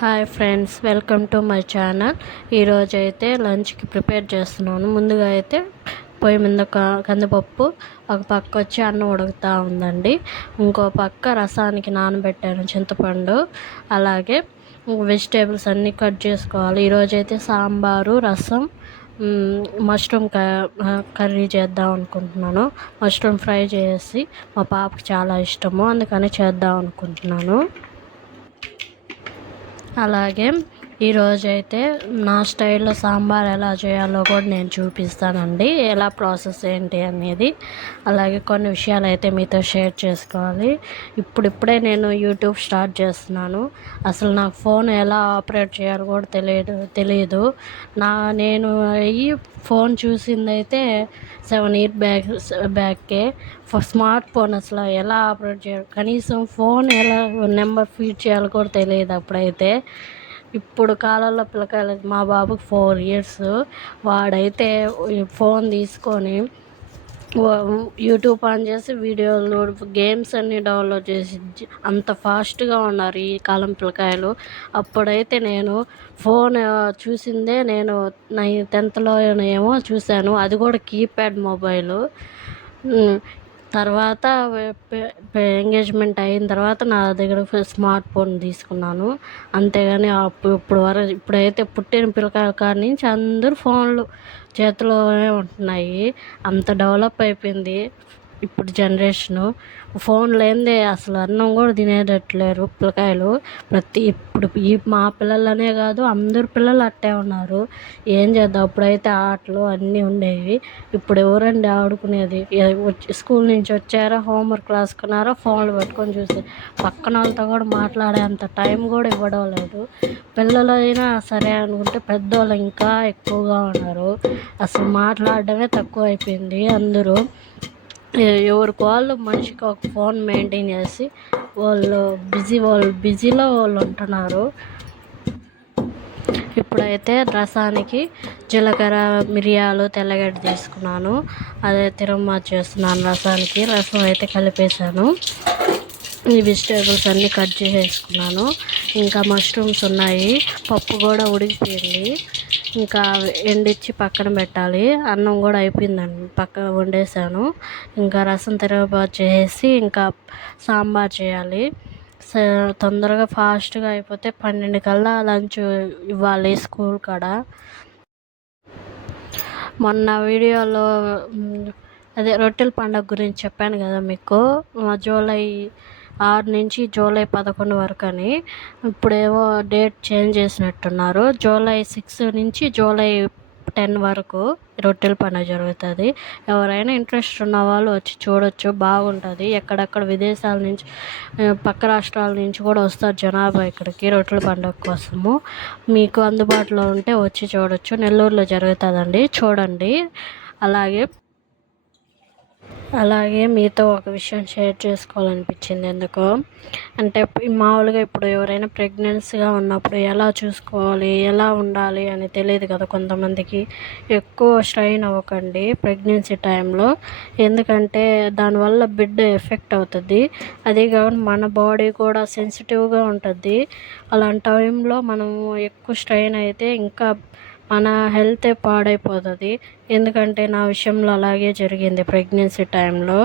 Hi friends welcome to my channel. ఈరోజు అయితే లంచ్కి ప్రిపేర్ చేస్తున్నాను. ముందుగా అయితే పొయ్యి మీద క- కందిపప్పు ఒక పక్క వచ్చి అన్నం ఉడుకుతూ ఉందండి. ఇంకో పక్క రసానికి నానబెట్టాను చింతపండు. అలాగే వెజిటేబుల్స్ అన్నీ కట్ చేసుకోవాలి. ఈరోజు అయితే సాంబారు రసం మష్రూమ్ క- కర్రీ చేద్దాం అనుకుంటున్నాను. మష్రూమ్ ఫ్రై చేసి మా పాపకి చాలా ఇష్టము. అందుకని చేద్దాం అనుకుంటున్నాను. అలాగే ఈరోజు అయితే నా స్టైల్లో సాంబార్ ఎలా చేయాలో కూడా నేను చూపిస్తానండి. ఎలా ప్రాసెస్ ఏంటి అనేది. అలాగే కొన్ని విషయాలు అయితే మీతో షేర్ చేసుకోవాలి. ఇప్పుడిప్పుడే నేను యూట్యూబ్ స్టార్ట్ చేస్తున్నాను. అసలు నాకు ఫోన్ ఎలా ఆపరేట్ చేయాలో కూడా తెలియదు తెలియదు నా నేను ఈ ఫోన్ చూసిందైతే సెవెన్ ఇయర్ బ్యాక్ బ్యాక్కే స్మార్ట్ ఫోన్ అసలు ఎలా ఆపరేట్ చేయాలి కనీసం ఫోన్ ఎలా నెంబర్ ఫీడ్ చేయాలో కూడా తెలియదు అప్పుడైతే. ఇప్పుడు కాలంలో పిల్లకాయలు మా బాబుకి ఫోర్ ఇయర్స్. వాడైతే ఫోన్ తీసుకొని యూట్యూబ్ ఆన్ చేసి వీడియోలు గేమ్స్ అన్నీ డౌన్లోడ్ చేసి అంత ఫాస్ట్గా ఉన్నారు ఈ కాలం పిల్లకాయలు. అప్పుడైతే నేను ఫోన్ చూసిందే నేను నై టెన్త్లో ఏమో చూశాను. అది కూడా కీప్యాడ్ మొబైలు. తర్వాత ఎంగేజ్మెంట్ అయిన తర్వాత నా దగ్గర స్మార్ట్ ఫోన్ తీసుకున్నాను. అంతేగాని అప్పుడు ఇప్పుడు వరకు ఇప్పుడైతే పుట్టిన పిల్లకాయల కాడి నుంచి అందరూ ఫోన్లు చేతిలోనే ఉంటున్నాయి. అంత డెవలప్ అయిపోయింది. ఇప్పుడు జనరేషను ఫోన్ లేనిదే అసలు అన్నం కూడా తినేటట్లేరు పిల్లకాయలు. ప్రతి ఇప్పుడు ఈ మా పిల్లలనే కాదు అందరు పిల్లలు అట్టే ఉన్నారు. ఏం చేద్దాం? అప్పుడైతే ఆటలు అన్నీ ఉండేవి. ఇప్పుడు ఎవరండి ఆడుకునేది? వచ్చి స్కూల్ నుంచి వచ్చారా? హోంవర్క్ రాసుకున్నారా ఫోన్లు పెట్టుకొని చూసి పక్కన వాళ్ళతో కూడా మాట్లాడే అంత టైం కూడా ఇవ్వడం లేదు. పిల్లలైనా సరే అనుకుంటే పెద్దోళ్ళు ఇంకా ఎక్కువగా ఉన్నారు. అసలు మాట్లాడడమే తక్కువ అయిపోయింది అందరూ. ఎవరికి వాళ్ళు మనిషికి ఒక ఫోన్ మెయింటైన్ చేసి వాళ్ళు బిజీ వాళ్ళు బిజీలో వాళ్ళు ఉంటున్నారు. ఇప్పుడైతే రసానికి జీలకర్ర మిరియాలు తెల్లగడ్డ తీసుకున్నాను. అదే తిరుమా చేస్తున్నాను రసానికి. రసం అయితే కలిపేశాను. ఈ వెజిటేబుల్స్ అన్నీ కట్ చేసేసుకున్నాను. ఇంకా మష్రూమ్స్ ఉన్నాయి. పప్పు కూడా ఉడికిపోయింది. ఇంకా ఎండిచ్చి పక్కన పెట్టాలి. అన్నం కూడా అయిపోయిందండి. పక్కన వండేసాను. ఇంకా రసం తిరగబాటు చేసి ఇంకా సాంబార్ చేయాలి. స తొందరగా ఫాస్ట్గా అయిపోతే పన్నెండు కల్లా లంచ్ ఇవ్వాలి స్కూల్ కాడ. మొన్న వీడియోలో అదే రొట్టెల పండుగ గురించి చెప్పాను కదా మీకు. జూలై ఆరు నుంచి జూలై పదకొండు వరకు అని ఇప్పుడేమో డేట్ చేంజ్ చేసినట్టున్నారు. జూలై సిక్స్ నుంచి జూలై టెన్ వరకు రొట్టెల పండుగ జరుగుతుంది. ఎవరైనా ఇంట్రెస్ట్ ఉన్న వాళ్ళు వచ్చి చూడొచ్చు బాగుంటుంది. ఎక్కడెక్కడ విదేశాల నుంచి పక్క రాష్ట్రాల నుంచి కూడా వస్తారు జనాభా ఇక్కడికి రొట్టెల పండుగ కోసము. మీకు అందుబాటులో ఉంటే వచ్చి చూడొచ్చు. నెల్లూరులో జరుగుతుందండి. చూడండి. అలాగే అలాగే మీతో ఒక విషయం షేర్ చేసుకోవాలనిపించింది ఎందుకో? అంటే మామూలుగా ఇప్పుడు ఎవరైనా ప్రెగ్నెన్సీగా ఉన్నప్పుడు ఎలా చూసుకోవాలి ఎలా ఉండాలి అని తెలియదు కదా కొంతమందికి. ఎక్కువ స్ట్రైన్ అవ్వకండి ప్రెగ్నెన్సీ టైంలో. ఎందుకంటే దానివల్ల బిడ్డ ఎఫెక్ట్ అవుతుంది. అదే కాకుండా మన బాడీ కూడా సెన్సిటివ్గా ఉంటుంది. అలాంటి టైంలో మనము ఎక్కువ స్ట్రెయిన్ అయితే ఇంకా మన హెల్తే పాడైపోతుంది. ఎందుకంటే నా విషయంలో అలాగే జరిగింది ప్రెగ్నెన్సీ టైంలో.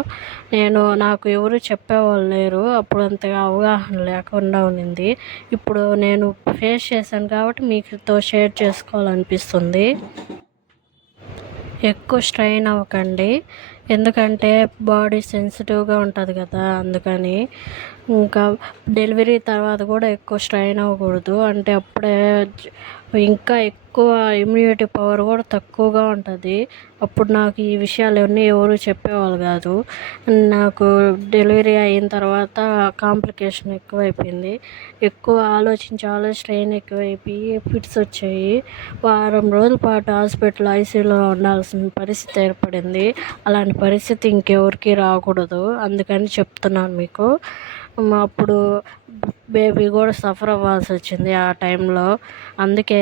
నేను నాకు ఎవరు చెప్పేవాళ్ళు లేరు. అప్పుడు అంతగా అవగాహన లేకుండా ఉన్నింది ఇప్పుడు నేను ఫేస్ చేశాను కాబట్టి మీతో షేర్ చేసుకోవాలనిపిస్తుంది. ఎక్కువ స్ట్రెయిన్ అవ్వకండి. ఎందుకంటే బాడీ సెన్సిటివ్గా ఉంటుంది కదా అందుకని. ఇంకా డెలివరీ తర్వాత కూడా ఎక్కువ స్ట్రెయిన్ అవ్వకూడదు. అంటే అప్పుడే ఇంకా ఎక్కువ ఇమ్యూనిటీ పవర్ కూడా తక్కువగా ఉంటుంది. అప్పుడు నాకు ఈ విషయాలన్నీ ఎవరు చెప్పేవాళ్ళు కాదు. నాకు డెలివరీ అయిన తర్వాత కాంప్లికేషన్ ఎక్కువైపోయింది. ఎక్కువ ఆలోచించి ఆలోచించి స్ట్రెయిన్ ఎక్కువైపోయి ఫిట్స్ వచ్చాయి. వారం రోజుల పాటు హాస్పిటల్ ఐసీయూలో ఉండాల్సిన పరిస్థితి ఏర్పడింది. అలాంటి పరిస్థితి ఇంకెవరికి రాకూడదు. అందుకని చెప్తున్నాను మీకు. అప్పుడు బేబీ కూడా సఫర్ అవ్వాల్సి వచ్చింది ఆ టైంలో. అందుకే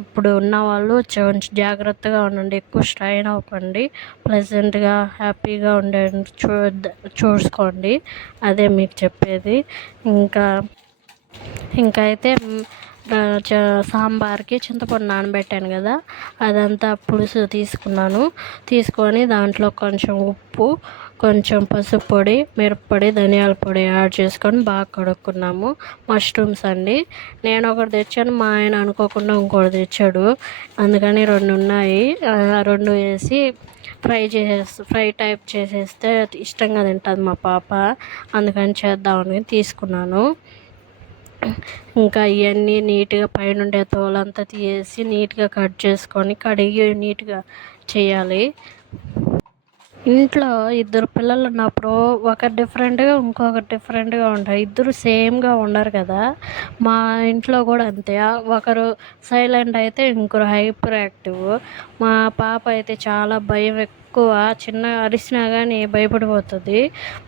ఇప్పుడు ఉన్న వాళ్ళు కొంచెం జాగ్రత్తగా ఉండండి ఎక్కువ స్ట్రైన్ అవ్వకండి ప్లెజెంట్గా హ్యాపీగా ఉండే చూ చూసుకోండి. అదే మీకు చెప్పేది. ఇంకా ఇంకా అయితే సాంబార్కి చింతపండు నానబెట్టాను కదా అదంతా పులుసు తీసుకున్నాను. తీసుకొని దాంట్లో కొంచెం ఉప్పు కొంచెం పసుపు పొడి మిరప్పొడి ధనియాల పొడి యాడ్ చేసుకొని బాగా కడుక్కున్నాము. మష్రూమ్స్ అండి. నేను ఒకటి తెచ్చాను మా ఆయన అనుకోకుండా ఇంకోటి తెచ్చాడు. అందుకని రెండు ఉన్నాయి. రెండు వేసి ఫ్రై చేసే ఫ్రై టైప్ చేసేస్తే ఇష్టంగా తింటుంది మా పాప. అందుకని చేద్దామని తీసుకున్నాను. ఇంకా ఇవన్నీ నీట్గా పైనుండే తోలంతా తీసి నీట్గా కట్ చేసుకొని కడిగి నీట్గా చేయాలి. ఇంట్లో ఇద్దరు పిల్లలు ఉన్నప్పుడు ఒకరు డిఫరెంట్గా ఇంకొకరు డిఫరెంట్గా ఉంటారు. ఇద్దరు సేమ్గా ఉండరు కదా. మా ఇంట్లో కూడా అంతే. ఒకరు సైలెంట్ అయితే ఇంకొకరు హైపర్ యాక్టివ్ మా పాప అయితే చాలా భయం ఎక్కువ. చిన్న అరిసినా కానీ భయపడిపోతుంది.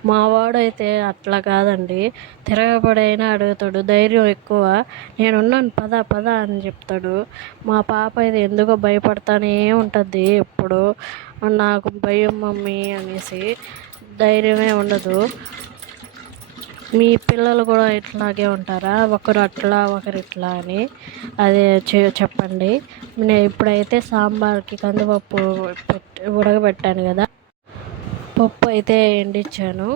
మా వాడైతే అట్లా కాదండి. తిరగబడైనా అడుగుతాడు. ధైర్యం ఎక్కువ. నేనున్నాను పద పద అని చెప్తాడు. మా పాప అయితే ఎందుకో భయపడతానే ఉంటుంది ఎప్పుడు. నాకు భయం మమ్మీ అనేసి ధైర్యమే ఉండదు. మీ పిల్లలు కూడా ఇట్లాగే ఉంటారా? ఒకరు అట్లా ఒకరు ఇట్లా అని అదే చె- చెప్పండి. నేను ఇప్పుడైతే సాంబార్కి కందిపప్పు పెట్టి ఉడకబెట్టాను కదా. పప్పు అయితే ఎండించాను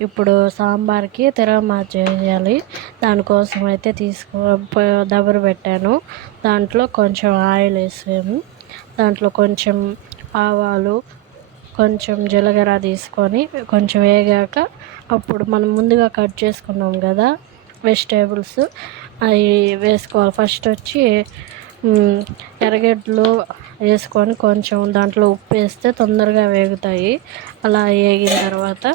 ఇప్పుడు సాంబార్కి తిరగమాత చేయాలి. దానికోసం అయితే తీసుకో దబరు పెట్టాను. దాంట్లో కొంచెం ఆయిల్ వేసాము దాంట్లో కొంచెం ఆవాలు కొంచెం జీలకర్ర తీసుకొని కొంచెం వేగాక అప్పుడు మనం ముందుగా కట్ చేసుకున్నాం కదా వెజిటేబుల్స్. అవి వేసుకోవాలి. ఫస్ట్ వచ్చి ఎర్రగడ్డలు వేసుకొని కొంచెం దాంట్లో ఉప్పు వేస్తే తొందరగా వేగుతాయి. అలా వేగిన తర్వాత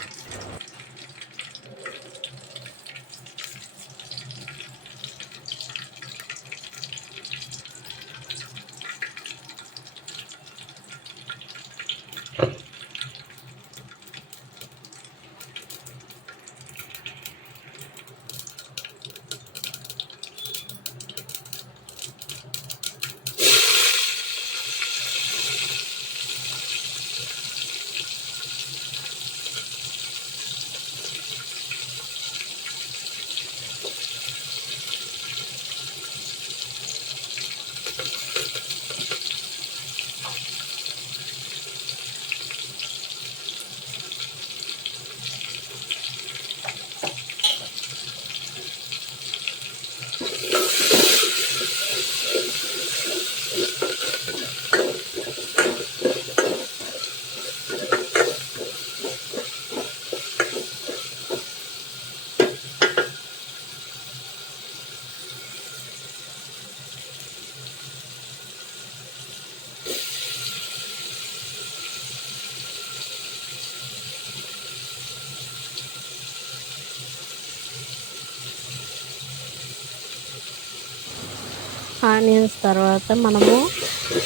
ఆనియన్స్ తర్వాత మనము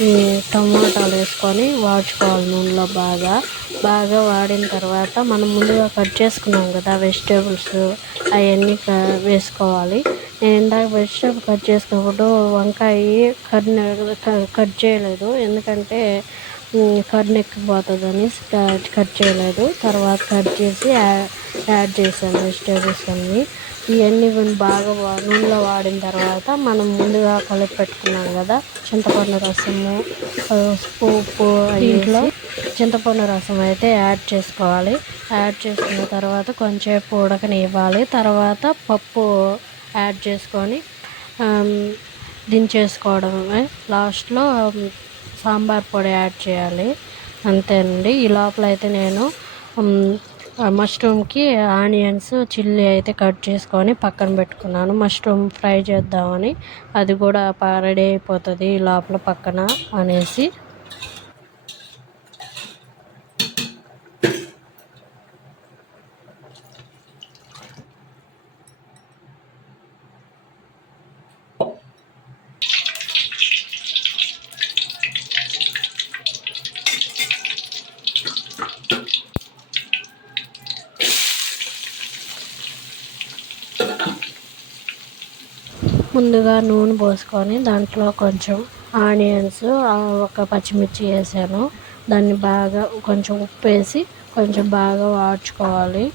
ఈ టమాటాలు వేసుకొని వాడ్చుకోవాలి నూనెలో బాగా. బాగా వాడిన తర్వాత మనం ముందుగా కట్ చేసుకున్నాం కదా వెజిటేబుల్స్ అవన్నీ క- వేసుకోవాలి. నేను ఇందాక వెజిటేబుల్ కట్ చేసుకున్నప్పుడు వంకాయ కట్ కట్ చేయలేదు. ఎందుకంటే ఉమ్, ఎక్కిపోతుందని కట్ కట్ చేయలేదు. తర్వాత కట్ చేసి యాడ్ చేశాను వెజిటేబుల్స్ అన్నీ. ఇవన్నీ కొన్ని బాగా నూనెలో వాడిన తర్వాత మనం ముందుగా కలిపి పెట్టుకున్నాం కదా చింతపండు రసము ఉప్పు ఇంట్లో చింతపండు రసం అయితే యాడ్ చేసుకోవాలి. యాడ్ చేసుకున్న తర్వాత కొంచెంసేపు ఉడకనివ్వాలి. తర్వాత పప్పు యాడ్ చేసుకొని దించేసుకోవడమే లాస్ట్లో సాంబార్ పొడి యాడ్ చేయాలి. అంతేనండి. ఈ లోపల అయితే నేను మష్రూమ్కి ఆనియన్స్ చిల్లీ అయితే కట్ చేసుకొని పక్కన పెట్టుకున్నాను. మష్రూమ్ ఫ్రై చేద్దామని. అది కూడా ప- రెడీ అయిపోతుంది లోపల పక్కన అనేసి. ముందుగా నూనె పోసుకొని దాంట్లో కొంచెం ఆనియన్స్ ఒక పచ్చిమిర్చి వేసాను. దాన్ని బాగా కొంచెం ఉప్పు వేసి కొంచెం బాగా వాడ్చుకోవాలి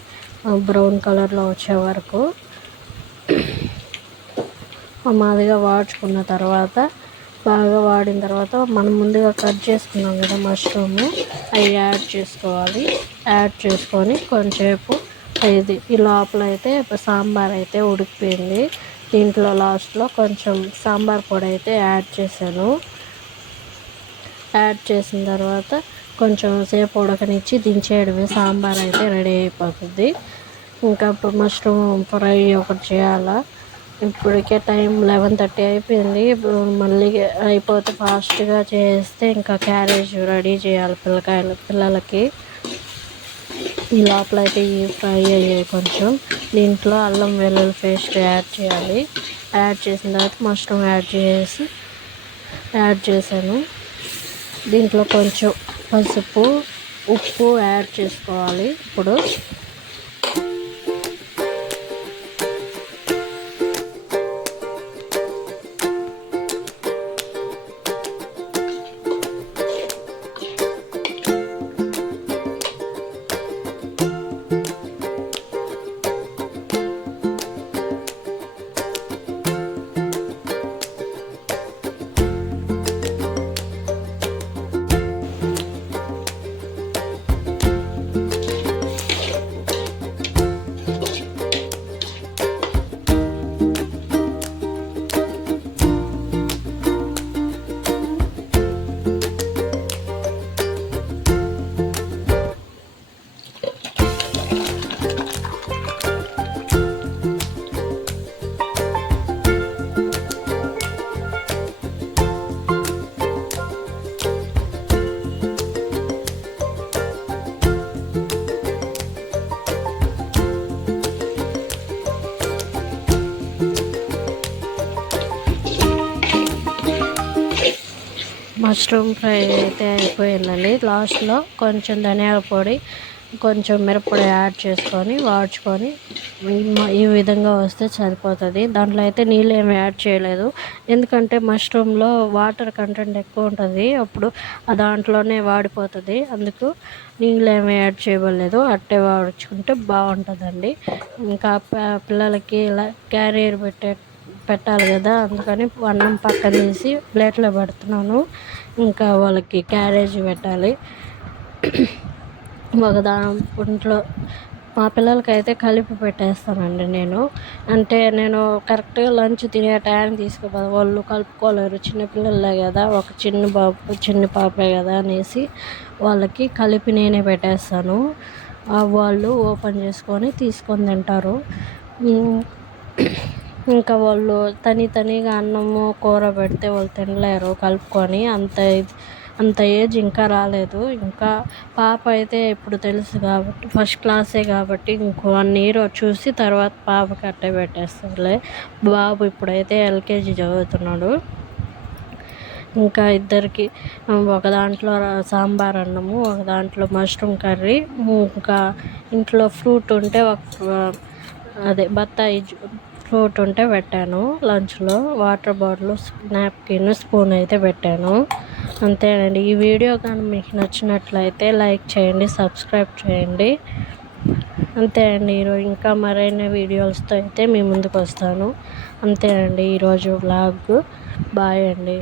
బ్రౌన్ కలర్లో వచ్చే వరకు. మాదిగా వాడ్చుకున్న తర్వాత బాగా వాడిన తర్వాత మనం ముందుగా కట్ చేసుకున్నాం కదా మష్రూమ్ అవి యాడ్ చేసుకోవాలి. యాడ్ చేసుకొని కొంచెంసేపు ఇది ఈ లోపల అయితే సాంబార్ అయితే ఉడికిపోయింది. దీంట్లో లాస్ట్లో కొంచెం సాంబార్ పొడి అయితే యాడ్ చేశాను. యాడ్ చేసిన తర్వాత కొంచెం సేపు ఉడకనిచ్చి దించేయడమే సాంబార్ అయితే రెడీ అయిపోతుంది. ఇంకా మష్రూమ్ ఫ్రై ఒకటి చేయాలా. ఇప్పటికే టైం లెవెన్ థర్టీ అయిపోయింది. ఇప్పుడు మళ్ళీ అయిపోతే ఫాస్ట్గా చేస్తే ఇంకా క్యారేజ్ రెడీ చేయాలి పిల్లకాయలు పిల్లలకి. ఈ లోపల అయితే ఈ ఫ్రై అయ్యాయి కొంచెం. దీంట్లో అల్లం వెల్లుల్లి పేస్ట్ యాడ్ చేయాలి. యాడ్ చేసిన తర్వాత మష్రూమ్ యాడ్ చేసి యాడ్ చేశాను. దీంట్లో కొంచెం పసుపు ఉప్పు యాడ్ చేసుకోవాలి ఇప్పుడు. మష్రూమ్ ఫ్రై అయితే అయిపోయిందండి. లాస్ట్లో కొంచెం ధనియాల పొడి కొంచెం మిరప్పొడి యాడ్ చేసుకొని వాడ్చుకొని ఈ విధంగా వస్తే సరిపోతుంది. దాంట్లో అయితే నీళ్ళు ఏమి యాడ్ చేయలేదు. ఎందుకంటే మష్రూమ్లో వాటర్ కంటెంట్ ఎక్కువ ఉంటుంది. అప్పుడు ఆ దాంట్లోనే వాడిపోతుంది. అందుకు నీళ్ళు ఏమి యాడ్ చేయలేదు అట్టే వాడుచుకుంటే బాగుంటుందండి. ఇంకా పిల్లలకి ఇలా క్యారియర్ పెట్టే పెట్టాలి కదా అందుకని అన్నం పక్కన తీసి ప్లేట్లో పెడుతున్నాను. ఇంకా వాళ్ళకి క్యారేజీ పెట్టాలి. ఒకదా ఇంట్లో మా పిల్లలకి అయితే కలిపి పెట్టేస్తానండి నేను. అంటే నేను కరెక్ట్గా లంచ్ తినే టైం తీసుకుపోదు వాళ్ళు కలుపుకోలేరు. చిన్నపిల్లలే కదా ఒక చిన్న బాబు చిన్న పాపే కదా అనేసి వాళ్ళకి కలిపి నేనే పెట్టేస్తాను. వాళ్ళు ఓపెన్ చేసుకొని తీసుకొని తింటారు. ఇంకా వాళ్ళు తని తనిగా అన్నము కూర పెడితే వాళ్ళు తినలేరు కలుపుకొని. అంత అంత ఏజ్ ఇంకా రాలేదు. ఇంకా పాప అయితే ఇప్పుడు తెలుసు కాబట్టి ఫస్ట్ క్లాసే కాబట్టి ఇంకో వన్ ఇయర్ చూసి తర్వాత పాపకి అట్టే పెట్టేస్తారులే బాబు ఇప్పుడైతే ఎల్కేజీ చదువుతున్నాడు. ఇంకా ఇద్దరికి ఒక దాంట్లో సాంబార్ అన్నము ఒక దాంట్లో మష్రూమ్ కర్రీ ఇంకా ఇంట్లో ఫ్రూట్ ఉంటే ఒక అదే బత్తాయి ఫ్రూట్ ఉంటే పెట్టాను. లంచ్లో వాటర్ బాటిల్ నాప్కిన్ స్పూన్ అయితే పెట్టాను. అంతేనండి. ఈ వీడియో కానీ మీకు నచ్చినట్లయితే లైక్ చేయండి సబ్స్క్రైబ్ చేయండి. అంతే అండి ఈరోజు ఇంకా మరైన వీడియోస్తో అయితే మీ ముందుకు వస్తాను. అంతే అండి ఈరోజు వ్లాగ్. బాయ్ అండి.